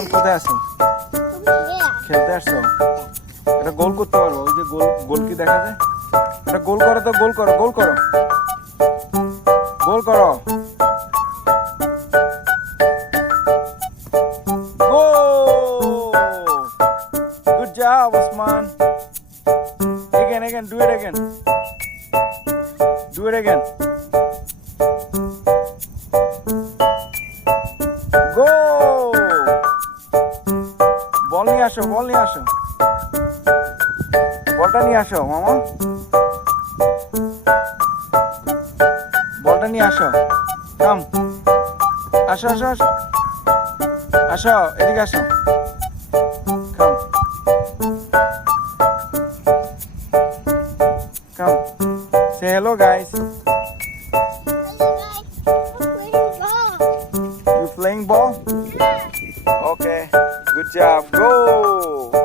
কোথায় আছো খেলতে আসছো এটা গোল করতে পারবো ওই যে গোল গোল কি দেখা যায় এটা গোল করো তো গোল করো গোল করো গোল করো goal good job Osman again again do it again do it again go আসো, বল নিয়ে আসো। বলটা নিয়ে আসো, মামা। বলটা নিয়ে আসো। কাম। আসো আসো আসো। আসো, এদিকে আসো। Come. Say hello guys job. Go.